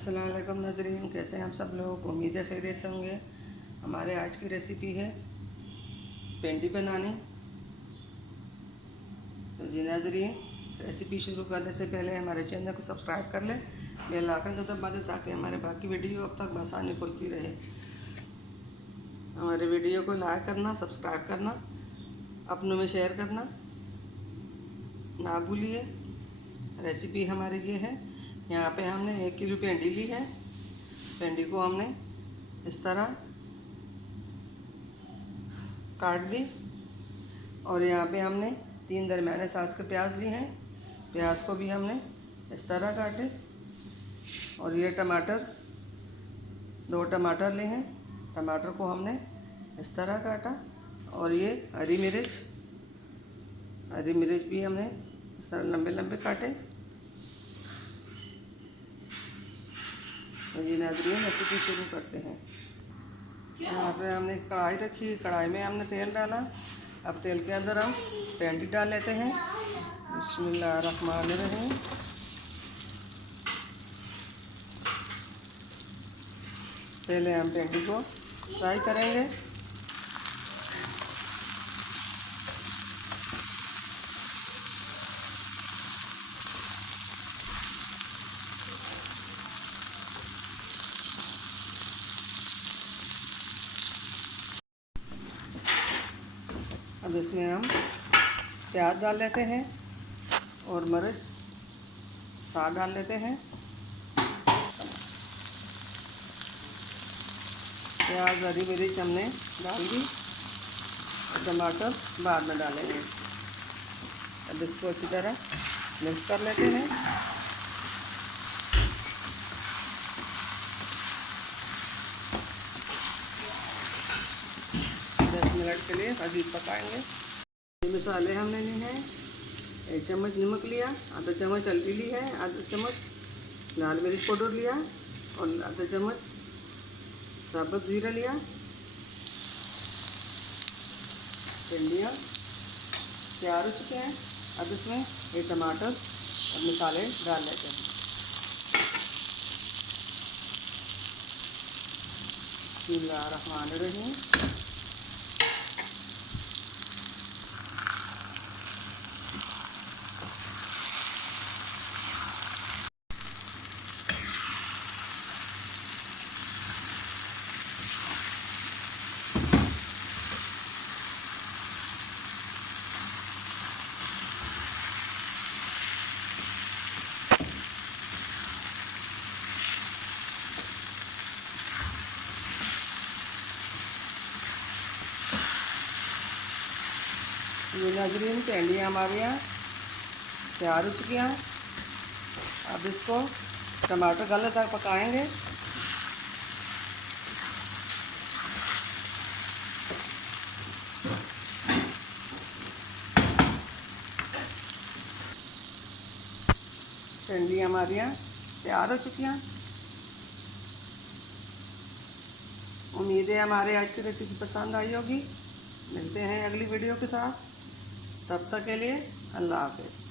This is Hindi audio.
अस्सलाम वालेकुम नाज़रीन, कैसे हैं आप सब लोग। उम्मीद है खैरियत से होंगे। हमारे आज की रेसिपी है पेंडी बनानी। तो जी नाज़रीन, रेसिपी शुरू करने से पहले हमारे चैनल को सब्सक्राइब कर लें, बेल आइकन को दबा दें ताकि हमारे बाकी वीडियो अब तक आसानी पहुँचती रहे। हमारे वीडियो को लाइक करना, सब्सक्राइब करना, अपनों में शेयर करना ना भूलिए। रेसिपी हमारी ये है। यहाँ पे हमने 1 किलो पेंडी ली है। पेंडी को हमने इस तरह काट दी और यहाँ पे हमने 3 दरमियाने साइज़ के प्याज लिए हैं। प्याज को भी हमने इस तरह काटे। और ये टमाटर, 2 टमाटर लिए हैं। टमाटर को हमने इस तरह काटा। और ये हरी मिर्च भी हमने इस तरह लंबे लंबे काटे। जी नाज़रीन, रेसिपी शुरू करते हैं। यहाँ पे हमने कढ़ाई रखी, कढ़ाई में हमने तेल डाला। अब तेल के अंदर हम पेंडी डाल लेते हैं। बिस्मिल्लाहिर्रहमानिर्रहीम। पहले हम पेंडी को फ्राई करेंगे। अब इसमें हम प्याज डाल लेते हैं और मिर्च साथ डाल लेते हैं। प्याज, हरी मिर्च हमने डाल दी और टमाटर बाद में डालेंगे। अब इसको अच्छी तरह मिक्स कर लेते हैं। 10 मिनट के लिए मज़ीद पकाएंगे। ये मसाले हमने लिए हैं। 1 चम्मच नमक लिया, आधा चम्मच हल्दी ली है, आधा चम्मच लाल मिर्च पाउडर लिया और आधा चम्मच साबुत ज़ीरा लिया। भिंडियाँ तैयार हो चुके हैं। अब इसमें ये टमाटर और मसाले डाल लेते हैं। बिस्मिल्लाहिर्रहमानिर्रहीम। ये नाज़रीन, पेंडियाँ हमारे यहाँ तैयार हो चुकी हैं। अब इसको टमाटर गलने तक पकाएंगे। पेंडियाँ हमारे यहाँ तैयार हो चुकी हैं। उम्मीद है हमारे आज की रेसिपी पसंद आई होगी। मिलते हैं अगली वीडियो के साथ। तब तक के लिए अल्लाह हाफ़िज़।